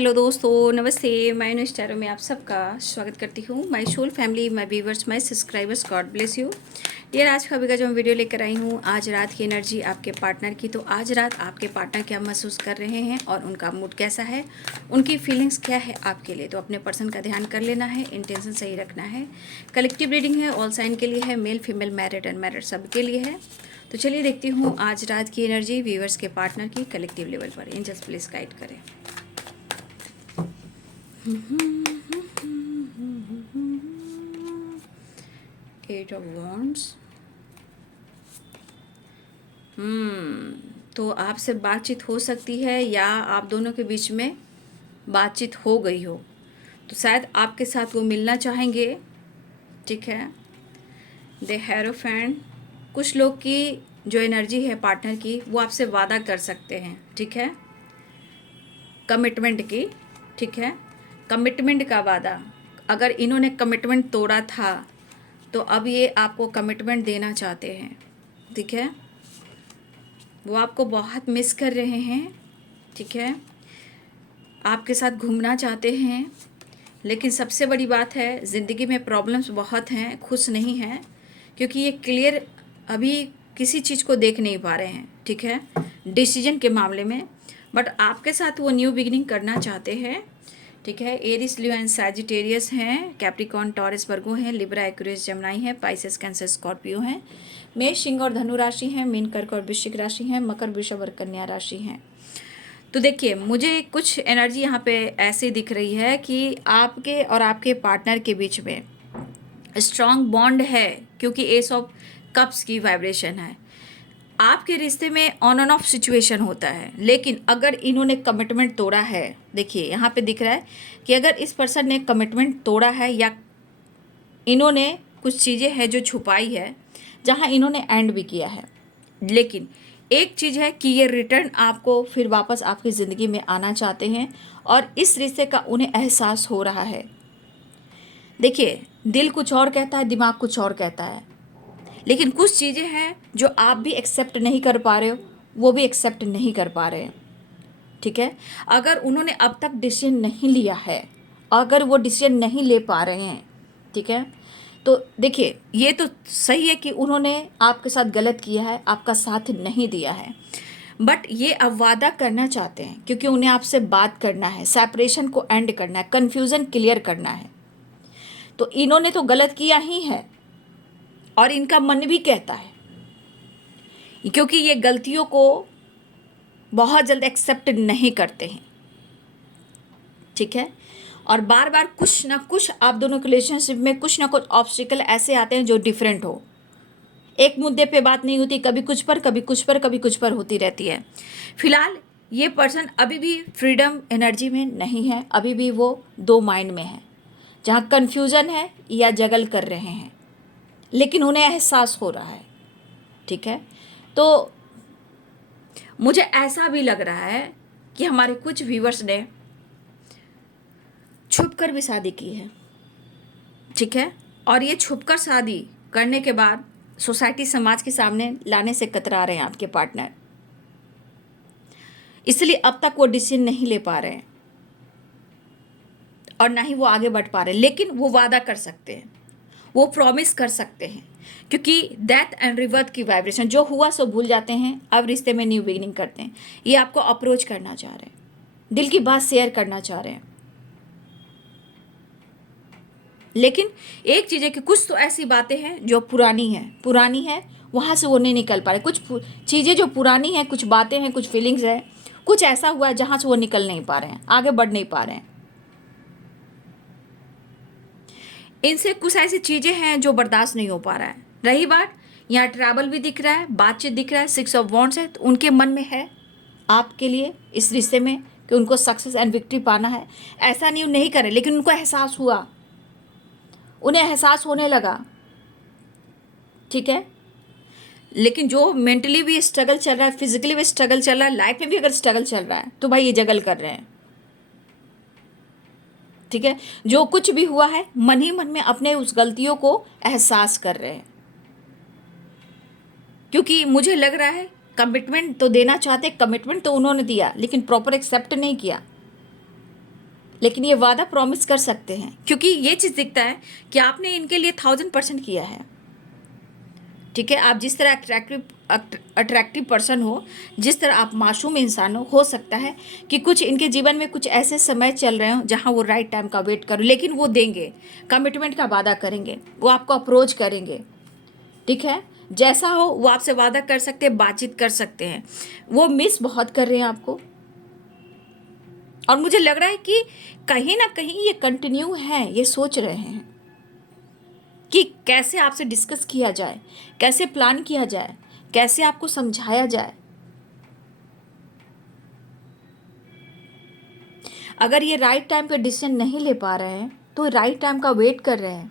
Hello दोस्तों, नमस्ते। मैं इन स्टारों में आप सबका स्वागत करती हूँ। My soul family, my viewers, my subscribers, God bless you. ये आज का का जो मैं वीडियो लेकर आई हूँ, आज रात की एनर्जी आपके पार्टनर की। तो आज रात आपके पार्टनर क्या महसूस कर रहे हैं और उनका मूड कैसा है, उनकी फीलिंग्स क्या है आपके लिए। तो अपने पर्सन का ध्यान कर लेना है, इंटेंशन सही रखना है। कलेक्टिव रीडिंग है, ऑल साइन के लिए है, मेल फीमेल, मैरिड अनमैरिड सबके लिए है। तो चलिए देखती हूँ आज रात की एनर्जी व्यूवर्स के पार्टनर की कलेक्टिव लेवल पर। एंजल्स प्लीज गाइड करें। Eight of wands. तो आपसे बातचीत हो सकती है या आप दोनों के बीच में बातचीत हो गई हो, तो शायद आपके साथ वो मिलना चाहेंगे। ठीक है, दे हेरोफेंट। कुछ लोग की जो एनर्जी है पार्टनर की, वो आपसे वादा कर सकते हैं। ठीक है, कमिटमेंट की। ठीक है, कमिटमेंट का वादा। अगर इन्होंने कमिटमेंट तोड़ा था तो अब ये आपको कमिटमेंट देना चाहते हैं। ठीक है, वो आपको बहुत मिस कर रहे हैं। ठीक है, आपके साथ घूमना चाहते हैं, लेकिन सबसे बड़ी बात है ज़िंदगी में प्रॉब्लम्स बहुत हैं, खुश नहीं हैं, क्योंकि ये क्लियर अभी किसी चीज़ को देख नहीं पा रहे हैं। ठीक है, डिसीजन के मामले में। बट आपके साथ वो न्यू बिगिनिंग करना चाहते हैं। ठीक है, एरिस, लियो एंड सैजिटेरियस हैं, कैप्रिकॉर्न, टॉरस, वर्गो हैं, लिब्रा, एक्वेरियस, जमनाई हैं, पाइसेस, कैंसर, स्कॉर्पियो हैं, मेष, सिंह और धनु राशि हैं, मीन, कर्क और वृश्चिक राशि हैं, मकर, वृषभ और कन्या राशि हैं। तो देखिए, मुझे कुछ एनर्जी यहाँ पे ऐसी दिख रही है कि आपके और आपके पार्टनर के बीच में स्ट्रॉन्ग बॉन्ड है, क्योंकि एस ऑफ कप्स की वाइब्रेशन है। आपके रिश्ते में ऑन एंड ऑफ सिचुएशन होता है, लेकिन अगर इन्होंने कमिटमेंट तोड़ा है, देखिए यहाँ पे दिख रहा है कि अगर इस पर्सन ने कमिटमेंट तोड़ा है या इन्होंने कुछ चीज़ें हैं जो छुपाई है, जहाँ इन्होंने एंड भी किया है, लेकिन एक चीज़ है कि ये रिटर्न आपको फिर वापस आपकी ज़िंदगी में आना चाहते हैं और इस रिश्ते का उन्हें एहसास हो रहा है। देखिए, दिल कुछ और कहता है, दिमाग कुछ और कहता है, लेकिन कुछ चीज़ें हैं जो आप भी एक्सेप्ट नहीं कर पा रहे हो, वो भी एक्सेप्ट नहीं कर पा रहे हैं। ठीक है, अगर उन्होंने अब तक डिसीजन नहीं लिया है, अगर वो डिसीजन नहीं ले पा रहे हैं, ठीक है, तो देखिए ये तो सही है कि उन्होंने आपके साथ गलत किया है, आपका साथ नहीं दिया है, बट ये अब वादा करना चाहते हैं, क्योंकि उन्हें आपसे बात करना है, सेपरेशन को एंड करना है, कन्फ्यूज़न क्लियर करना है। तो इन्होंने तो गलत किया ही है और इनका मन भी कहता है, क्योंकि ये गलतियों को बहुत जल्द एक्सेप्ट नहीं करते हैं। ठीक है, और बार बार कुछ ना कुछ आप दोनों के रिलेशनशिप में कुछ ना कुछ ऑब्स्टिकल ऐसे आते हैं जो डिफरेंट हो। एक मुद्दे पे बात नहीं होती, कभी कुछ पर, कभी कुछ पर, कभी कुछ पर होती रहती है। फिलहाल ये पर्सन अभी भी फ्रीडम एनर्जी में नहीं है, अभी भी वो दो माइंड में है, जहाँ कन्फ्यूज़न है या जगल कर रहे हैं, लेकिन उन्हें एहसास हो रहा है। ठीक है, तो मुझे ऐसा भी लग रहा है कि हमारे कुछ व्यूवर्स ने छुपकर भी शादी की है। ठीक है, और ये छुपकर शादी करने के बाद सोसाइटी, समाज के सामने लाने से कतरा रहे हैं आपके पार्टनर, इसलिए अब तक वो डिसीजन नहीं ले पा रहे हैं और ना ही वो आगे बढ़ पा रहे हैं। लेकिन वो वादा कर सकते हैं, वो प्रॉमिस कर सकते हैं, क्योंकि डेथ एंड रिवर्थ की वाइब्रेशन, जो हुआ सो भूल जाते हैं, अब रिश्ते में न्यू बिगिनिंग करते हैं। ये आपको अप्रोच करना चाह रहे हैं, दिल की बात शेयर करना चाह रहे हैं। लेकिन एक चीज़ है कि कुछ तो ऐसी बातें हैं जो पुरानी है, वहाँ से वो नहीं निकल पा रहे। कुछ चीज़ें जो पुरानी हैं, कुछ बातें हैं, कुछ फीलिंग्स हैं, कुछ ऐसा हुआ है जहाँ से वो निकल नहीं पा रहे हैं, आगे बढ़ नहीं पा रहे हैं। इनसे कुछ ऐसी चीज़ें हैं जो बर्दाश्त नहीं हो पा रहा है। रही बात, यहाँ ट्रैवल भी दिख रहा है, बातचीत दिख रहा है, 6 ऑफ वॉन्ड्स है, तो उनके मन में है आपके लिए इस रिश्ते में कि उनको सक्सेस एंड विक्ट्री पाना है। ऐसा नहीं करे, लेकिन उनको एहसास हुआ, उन्हें एहसास होने लगा। ठीक है, लेकिन जो मेंटली भी स्ट्रगल चल रहा है, फिजिकली भी स्ट्रगल चल रहा है, लाइफ में भी अगर स्ट्रगल चल रहा है, तो भाई ये जगल कर रहे हैं। ठीक है, जो कुछ भी हुआ है मन ही मन में अपने उस गलतियों को एहसास कर रहे हैं, क्योंकि मुझे लग रहा है कमिटमेंट तो देना चाहते, कमिटमेंट तो उन्होंने दिया, लेकिन प्रॉपर एक्सेप्ट नहीं किया। लेकिन ये वादा प्रॉमिस कर सकते हैं, क्योंकि ये चीज़ दिखता है कि आपने इनके लिए 1000% किया है। ठीक है, आप जिस तरह अट्रैक्टिव पर्सन हो, जिस तरह आप मासूम इंसान हो सकता है कि कुछ इनके जीवन में कुछ ऐसे समय चल रहे हो जहाँ वो राइट टाइम का वेट करो, लेकिन वो देंगे, कमिटमेंट का वादा करेंगे, वो आपको अप्रोच करेंगे। ठीक है, जैसा हो वो आपसे वादा कर सकते हैं, बातचीत कर सकते हैं। वो मिस बहुत कर रहे हैं आपको, और मुझे लग रहा है कि कहीं ना कहीं ये कंटिन्यू है, ये सोच रहे हैं कि कैसे आपसे डिस्कस किया जाए, कैसे प्लान किया जाए, कैसे आपको समझाया जाए। अगर ये राइट टाइम पे डिसीजन नहीं ले पा रहे हैं तो राइट टाइम का वेट कर रहे हैं।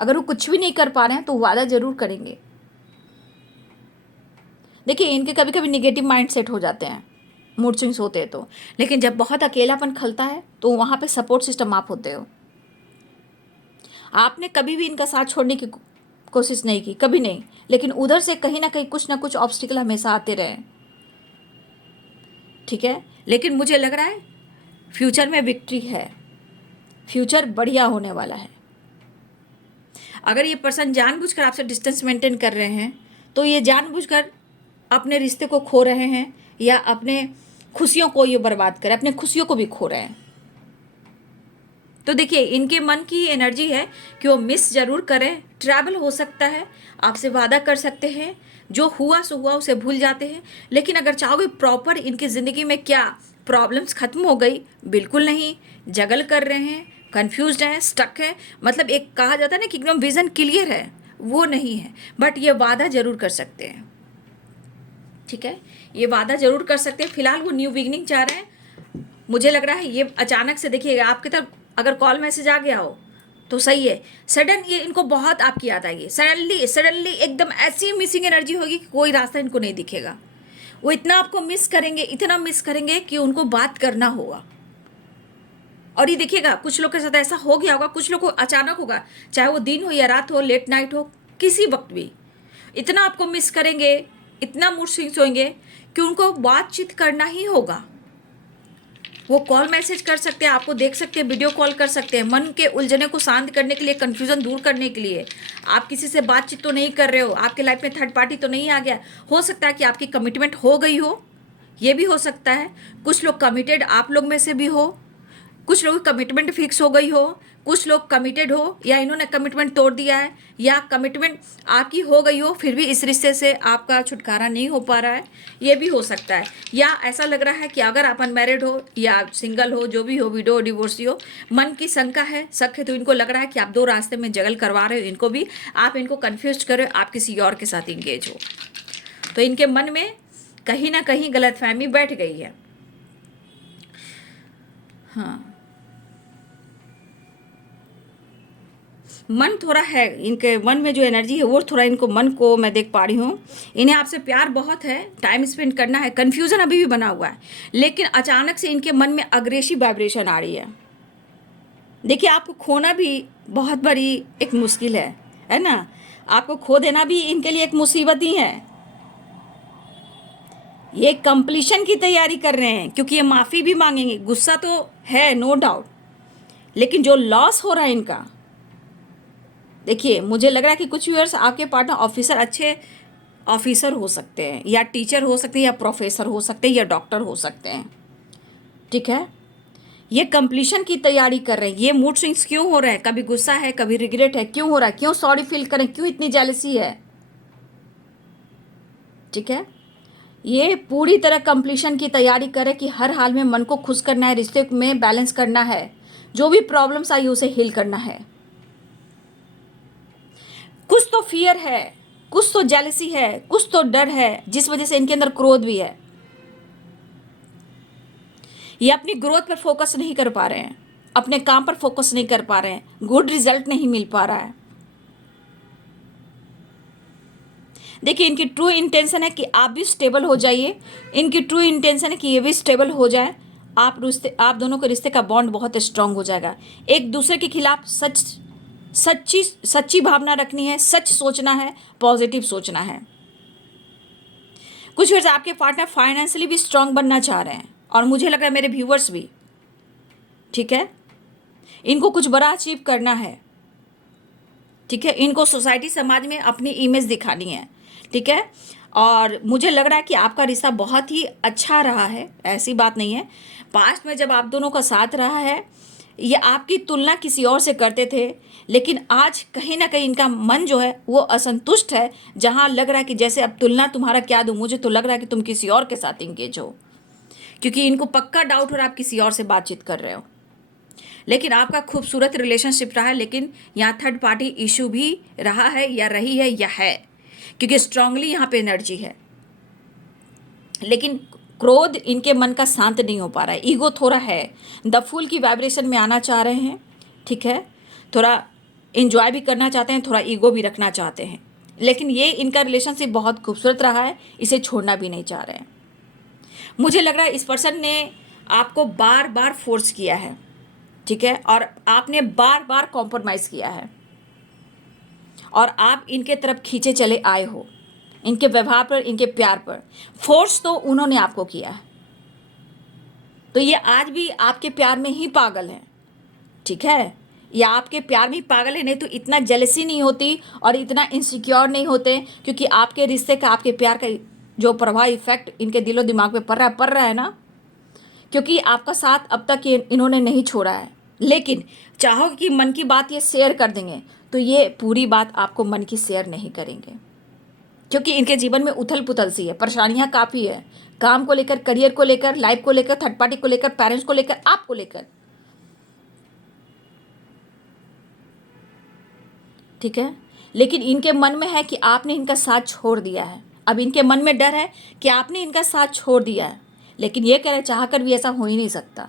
अगर वो कुछ भी नहीं कर पा रहे हैं तो वादा जरूर करेंगे। देखिए, इनके कभी कभी निगेटिव माइंड सेट हो जाते हैं, मूड स्विंग्स होते हैं तो, लेकिन जब बहुत अकेलापन खलता है तो वहाँ पे सपोर्ट सिस्टम आप होते हो। आपने कभी भी इनका साथ छोड़ने की कोशिश नहीं की, कभी नहीं, लेकिन उधर से कहीं ना कुछ ऑब्स्टिकल हमेशा आते रहे। ठीक है, लेकिन मुझे लग रहा है फ्यूचर में विक्ट्री है, फ्यूचर बढ़िया होने वाला है। अगर ये पर्सन जानबूझकर आपसे डिस्टेंस मेंटेन कर रहे हैं तो ये जानबूझकर अपने रिश्ते को खो रहे हैं, या अपने खुशियों को ये बर्बाद कर, अपने खुशियों को भी खो रहे हैं। तो देखिए, इनके मन की एनर्जी है कि वो मिस जरूर करें, ट्रैवल हो सकता है, आपसे वादा कर सकते हैं, जो हुआ सो हुआ उसे भूल जाते हैं। लेकिन अगर चाहोगे प्रॉपर इनकी ज़िंदगी में क्या प्रॉब्लम्स खत्म हो गई, बिल्कुल नहीं, जगल कर रहे हैं, कंफ्यूज्ड हैं, स्टक हैं, मतलब एक कहा जाता है ना कि एकदम विज़न क्लियर है, वो नहीं है। बट ये वादा जरूर कर सकते हैं। ठीक है, ये वादा जरूर कर सकते हैं। फिलहाल वो न्यू बिगिनिंग चाह रहे हैं। मुझे लग रहा है ये अचानक से, देखिएगा आपकी तरफ अगर कॉल मैसेज आ गया हो तो सही है, सडन ये इनको बहुत आपकी याद आएगी, सडनली एकदम ऐसी मिसिंग एनर्जी होगी कि कोई रास्ता इनको नहीं दिखेगा। वो इतना आपको मिस करेंगे, इतना मिस करेंगे कि उनको बात करना होगा। और ये देखिएगा, कुछ लोग के साथ ऐसा हो गया होगा, कुछ लोग को अचानक होगा, चाहे वो दिन हो या रात हो, लेट नाइट हो, किसी वक्त भी इतना आपको मिस करेंगे, इतना मूड स्विंग्स होंगे कि उनको बातचीत करना ही होगा। वो कॉल मैसेज कर सकते हैं, आपको देख सकते हैं, वीडियो कॉल कर सकते हैं, मन के उलझने को शांत करने के लिए, कन्फ्यूजन दूर करने के लिए। आप किसी से बातचीत तो नहीं कर रहे हो, आपके लाइफ में थर्ड पार्टी तो नहीं आ गया, हो सकता है कि आपकी कमिटमेंट हो गई हो, ये भी हो सकता है। कुछ लोग कमिटेड आप लोग में से भी हो, कुछ लोग कमिटमेंट फिक्स हो गई हो, कुछ लोग कमिटेड हो, या इन्होंने कमिटमेंट तोड़ दिया है, या कमिटमेंट आपकी हो गई हो फिर भी इस रिश्ते से आपका छुटकारा नहीं हो पा रहा है, ये भी हो सकता है। या ऐसा लग रहा है कि अगर आप अनमैरिड हो या सिंगल हो, जो भी हो, विडो डिवोर्सी हो, मन की शंका है, शक है, तो इनको लग रहा है कि आप दो रास्ते में जगल करवा रहे हो, इनको भी आप इनको कन्फ्यूज कर रहे हो, आप किसी और के साथ इंगेज हो। तो इनके मन में कहीं ना कहीं गलतफहमी बैठ गई है। हाँ, मन थोड़ा है, इनके मन में जो एनर्जी है वो थोड़ा, इनको मन को मैं देख पा रही हूँ, इन्हें आपसे प्यार बहुत है, टाइम स्पेंड करना है, कन्फ्यूज़न अभी भी बना हुआ है, लेकिन अचानक से इनके मन में अग्रेसिव वाइब्रेशन आ रही है। देखिए, आपको खोना भी बहुत बड़ी एक मुश्किल है ना, आपको खो देना भी इनके लिए एक मुसीबत ही है। ये कंप्लीशन की तैयारी कर रहे हैं, क्योंकि ये माफ़ी भी मांगेंगे, गुस्सा तो है नो डाउट, लेकिन जो लॉस हो रहा है इनका, देखिए मुझे लग रहा है कि कुछ व्यूअर्स आपके पार्टनर ऑफिसर, अच्छे ऑफिसर हो सकते हैं, या टीचर हो सकते हैं, या प्रोफेसर हो सकते हैं, या डॉक्टर हो सकते हैं। ठीक है, ये कंप्लीशन की तैयारी कर रहे हैं। ये मूड स्विंग्स क्यों हो रहे हैं, कभी गुस्सा है, कभी रिग्रेट है, क्यों हो रहा है, क्यों सॉरी फील करें, क्यों इतनी जेलसी है। ठीक है, ये पूरी तरह कंप्लीशन की तैयारी करें कि हर हाल में मन को खुश करना है, रिश्ते में बैलेंस करना है, जो भी प्रॉब्लम्स आई उसे हील करना है। कुछ तो फियर है, कुछ तो जेलसी है, कुछ तो डर है, जिस वजह से इनके अंदर क्रोध भी है। ये अपनी ग्रोथ पर फोकस नहीं कर पा रहे हैं, अपने काम पर फोकस नहीं कर पा रहे हैं, गुड रिजल्ट नहीं मिल पा रहा है। देखिए, इनकी ट्रू इंटेंशन है कि आप भी स्टेबल हो जाइए, इनकी ट्रू इंटेंशन है कि ये भी स्टेबल हो जाए, आप दोनों के रिश्ते का बॉन्ड बहुत स्ट्रांग हो जाएगा। एक दूसरे के खिलाफ सच्ची भावना रखनी है, सच सोचना है, पॉजिटिव सोचना है। कुछ वजह आपके पार्टनर फाइनेंशियली भी स्ट्रांग बनना चाह रहे हैं, और मुझे लग रहा है मेरे व्यूवर्स भी। ठीक है, इनको कुछ बड़ा अचीव करना है, ठीक है, इनको सोसाइटी समाज में अपनी इमेज दिखानी है, ठीक है। और मुझे लग रहा है कि आपका रिश्ता बहुत ही अच्छा रहा है, ऐसी बात नहीं है। पास्ट में जब आप दोनों का साथ रहा है, ये आपकी तुलना किसी और से करते थे, लेकिन आज कहीं ना कहीं इनका मन जो है वो असंतुष्ट है, जहाँ लग रहा है कि जैसे अब तुलना तुम्हारा क्या दूँ, मुझे तो लग रहा है कि तुम किसी और के साथ इंगेज हो, क्योंकि इनको पक्का डाउट हो रहा है आप किसी और से बातचीत कर रहे हो। लेकिन आपका खूबसूरत रिलेशनशिप रहा है, लेकिन यहाँ थर्ड पार्टी इशू भी रहा है या रही है या है, क्योंकि स्ट्रांगली यहाँ पे एनर्जी है। लेकिन क्रोध इनके मन का शांत नहीं हो पा रहा है, ईगो थोड़ा है, द फूल की वाइब्रेशन में आना चाह रहे हैं, ठीक है, थोड़ा एंजॉय भी करना चाहते हैं, थोड़ा ईगो भी रखना चाहते हैं। लेकिन ये इनका रिलेशनशिप बहुत खूबसूरत रहा है, इसे छोड़ना भी नहीं चाह रहे हैं। मुझे लग रहा है इस पर्सन ने आपको बार बार फोर्स किया है, ठीक है, और आपने बार बार कॉम्प्रोमाइज़ किया है, और आप इनके तरफ खींचे चले आए हो, इनके व्यवहार पर, इनके प्यार पर। फोर्स तो उन्होंने आपको किया है, तो ये आज भी आपके प्यार में ही पागल है, ठीक है, ये आपके प्यार में ही पागल है, नहीं तो इतना जेलसी नहीं होती और इतना इनसिक्योर नहीं होते, क्योंकि आपके रिश्ते का, आपके प्यार का जो प्रभाव, इफेक्ट इनके दिलो दिमाग पे पड़ रहा है ना, क्योंकि आपका साथ अब तक इन्होंने नहीं छोड़ा है। लेकिन चाहोगे कि मन की बात ये शेयर कर देंगे, तो ये पूरी बात आपको मन की शेयर नहीं करेंगे, क्योंकि इनके जीवन में उथल पुथल सी है, परेशानियां काफ़ी है, काम को लेकर, करियर को लेकर, लाइफ को लेकर, थर्ड पार्टी को लेकर, पेरेंट्स को लेकर, आपको लेकर, ठीक है। लेकिन इनके मन में है कि आपने इनका साथ छोड़ दिया है, अब इनके मन में डर है कि आपने इनका साथ छोड़ दिया है, लेकिन ये कह रहे चाह कर भी ऐसा हो ही नहीं सकता,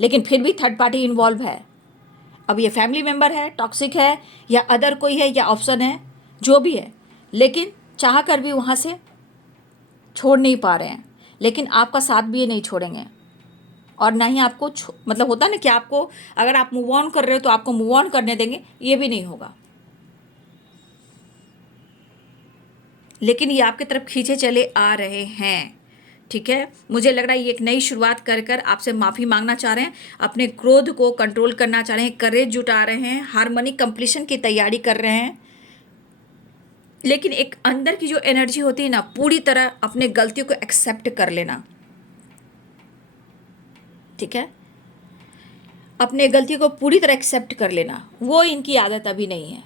लेकिन फिर भी थर्ड पार्टी इन्वॉल्व है। अब ये फैमिली मेम्बर है, टॉक्सिक है, या अदर कोई है, या ऑप्शन है, जो भी है, लेकिन चाह कर भी वहाँ से छोड़ नहीं पा रहे हैं। लेकिन आपका साथ भी ये नहीं छोड़ेंगे, और ना ही आपको मतलब होता है ना कि आपको, अगर आप मूव ऑन कर रहे हो तो आपको मूव ऑन करने देंगे, ये भी नहीं होगा। लेकिन ये आपकी तरफ खींचे चले आ रहे हैं, ठीक है। मुझे लग रहा है ये एक नई शुरुआत कर कर आपसे माफ़ी मांगना चाह रहे हैं, अपने क्रोध को कंट्रोल करना चाह रहे हैं, करेज जुटा रहे हैं, हार्मनी कंप्लीशन की तैयारी कर रहे हैं। लेकिन एक अंदर की जो एनर्जी होती है ना, पूरी तरह अपने गलतियों को एक्सेप्ट कर लेना, ठीक है, अपने गलती को पूरी तरह एक्सेप्ट कर लेना, वो इनकी आदत अभी नहीं है।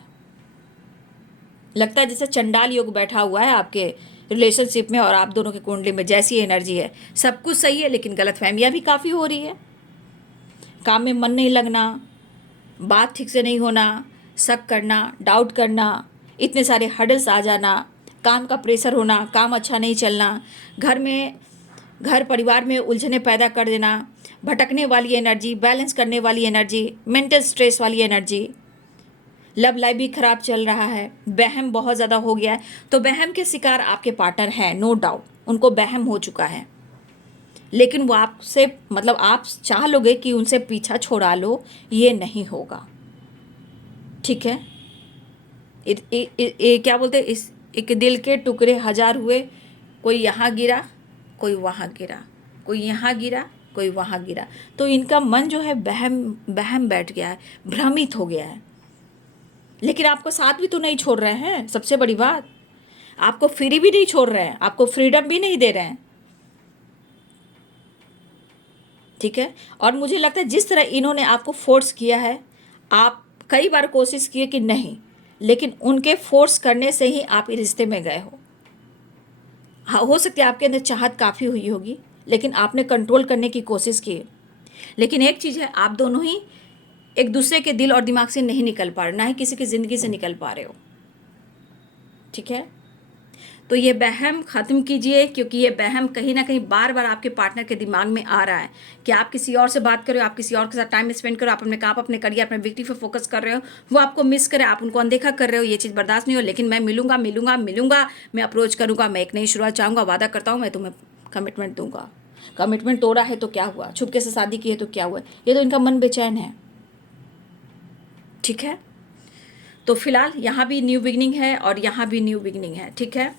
लगता है जैसे चंडाल योग बैठा हुआ है आपके रिलेशनशिप में और आप दोनों की कुंडली में, जैसी एनर्जी है, सब कुछ सही है, लेकिन गलतफहमियां भी काफ़ी हो रही है, काम में मन नहीं लगना, बात ठीक से नहीं होना, शक करना, डाउट करना, इतने सारे हर्डल्स आ जाना, काम का प्रेशर होना, काम अच्छा नहीं चलना, घर परिवार में उलझने पैदा कर देना, भटकने वाली एनर्जी, बैलेंस करने वाली एनर्जी, मेंटल स्ट्रेस वाली एनर्जी, लव लाइफ भी खराब चल रहा है, वहम बहुत ज़्यादा हो गया है। तो वहम के शिकार आपके पार्टनर हैं, नो डाउट, उनको वहम हो चुका है, लेकिन वो आपसे, मतलब आप चाह लोगे कि उनसे पीछा छोड़ा लो, ये नहीं होगा, ठीक है। क्या बोलते हैं, इस एक दिल के टुकड़े हजार हुए, कोई यहाँ गिरा, कोई वहाँ गिरा, कोई यहाँ गिरा, कोई वहाँ गिरा। तो इनका मन जो है बहम बैठ गया है, भ्रमित हो गया है। लेकिन आपको साथ भी तो नहीं छोड़ रहे हैं, सबसे बड़ी बात, आपको फ्री भी नहीं छोड़ रहे हैं, आपको फ्रीडम भी नहीं दे रहे हैं, ठीक है। और मुझे लगता है जिस तरह इन्होंने आपको फोर्स किया है, आप कई बार कोशिश किए कि नहीं, लेकिन उनके फोर्स करने से ही आप इस रिश्ते में गए हो। हाँ, हो सकता है आपके अंदर चाहत काफ़ी हुई होगी, लेकिन आपने कंट्रोल करने की कोशिश की। लेकिन एक चीज़ है, आप दोनों ही एक दूसरे के दिल और दिमाग से नहीं निकल पा रहे, ना ही किसी की ज़िंदगी से निकल पा रहे हो, ठीक है। तो ये वहम ख़त्म कीजिए, क्योंकि ये वहम कहीं ना कहीं बार बार आपके पार्टनर के दिमाग में आ रहा है कि आप किसी और से बात कर रहे हो, आप किसी और के साथ टाइम स्पेंड करो, आप अपने काम, अपने करियर, अपने व्यक्ति पे फोकस कर रहे हो, वो आपको मिस करे, आप उनको अनदेखा कर रहे हो। ये चीज़ बर्दाश्त नहीं हो। लेकिन मैं मिलूंगा मिलूंगा मिलूंगा, मैं अप्रोच करूंगा, मैं एक नई शुरुआत चाहूँगा, वादा करता हूँ मैं तुम्हें कमिटमेंट दूंगा। कमिटमेंट तोड़ा है तो क्या हुआ, छुपके से शादी की है तो क्या हुआ, ये तो इनका मन बेचैन है, ठीक है। तो फिलहाल यहाँ भी न्यू बिगनिंग है और यहाँ भी न्यू बिगनिंग है, ठीक है।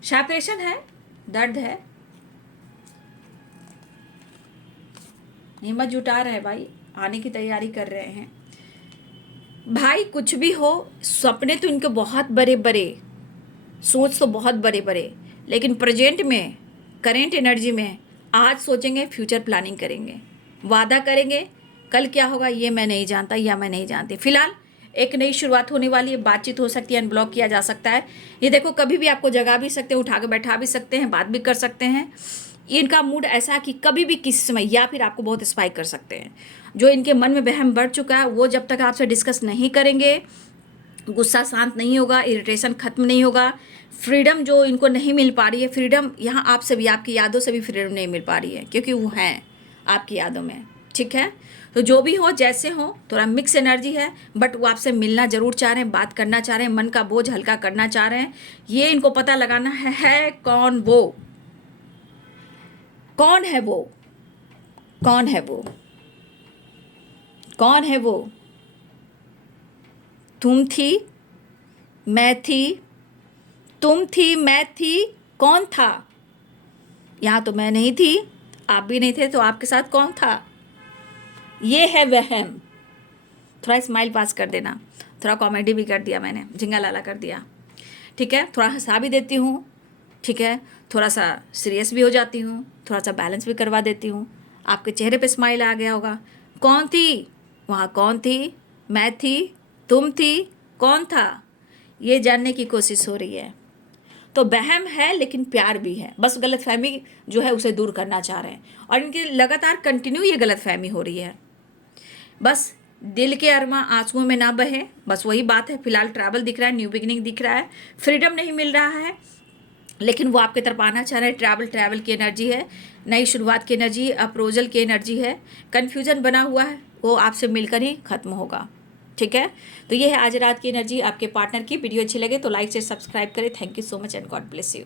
सेपरेशन है, दर्द है, हिम्मत जुटा रहे भाई, आने की तैयारी कर रहे हैं। भाई कुछ भी हो, सपने तो इनके बहुत बड़े बड़े, सोच तो बहुत बड़े बड़े, लेकिन प्रेजेंट में, करेंट एनर्जी में आज सोचेंगे, फ्यूचर प्लानिंग करेंगे, वादा करेंगे। कल क्या होगा ये मैं नहीं जानता या मैं नहीं जानती। फिलहाल एक नई शुरुआत होने वाली है, बातचीत हो सकती है, अनब्लॉक किया जा सकता है। ये देखो कभी भी आपको जगा भी सकते हैं, उठा के बैठा भी सकते हैं, बात भी कर सकते हैं। इनका मूड ऐसा है कि कभी भी किसी समय या फिर आपको बहुत स्पाइक कर सकते हैं। जो इनके मन में वहम बढ़ चुका है वो जब तक आपसे डिस्कस नहीं करेंगे, गुस्सा शांत नहीं होगा, इरिटेशन खत्म नहीं होगा, फ्रीडम जो इनको नहीं मिल पा रही है, फ्रीडम यहाँ आपसे भी, आपकी यादों से भी फ्रीडम नहीं मिल पा रही है, क्योंकि वो हैं आपकी यादों में। ठीक है, तो जो भी हो, जैसे हो, थोड़ा मिक्स एनर्जी है, बट वो आपसे मिलना जरूर चाह रहे हैं, बात करना चाह रहे हैं, मन का बोझ हल्का करना चाह रहे हैं। ये इनको पता लगाना है कौन वो, कौन है वो, कौन है वो, कौन है वो। तुम थी, मैं थी, तुम थी, मैं थी, कौन था? यहाँ तो मैं नहीं थी, आप भी नहीं थे, तो आपके साथ कौन था? ये है वहम। थोड़ा स्माइल पास कर देना, थोड़ा कॉमेडी भी कर दिया मैंने, झिंगा लाला कर दिया। ठीक है, थोड़ा हंसा भी देती हूँ। ठीक है, थोड़ा सा सीरियस भी हो जाती हूँ, थोड़ा सा बैलेंस भी करवा देती हूँ। आपके चेहरे पे स्माइल आ गया होगा। कौन थी वहाँ, कौन थी, मैं थी, तुम थी, कौन था, ये जानने की कोशिश हो रही है। तो वहम है लेकिन प्यार भी है, बस गलतफहमी जो है उसे दूर करना चाह रहे हैं, और इनकी लगातार कंटिन्यू ये गलतफहमी हो रही है। बस दिल के अरमा आंसुओं में ना बहे, बस वही बात है। फिलहाल ट्रैवल दिख रहा है, न्यू बिगिनिंग दिख रहा है, फ्रीडम नहीं मिल रहा है, लेकिन वो आपकी तरफ आना चाह रहे हैं। ट्रैवल की एनर्जी है, नई शुरुआत की एनर्जी, अप्रोजल की एनर्जी है। कन्फ्यूजन बना हुआ है, वो आपसे मिलकर ही खत्म होगा। ठीक है, तो ये है आज रात की एनर्जी आपके पार्टनर की। वीडियो अच्छी लगे तो लाइक से सब्सक्राइब करें। Thank you so much and God bless you.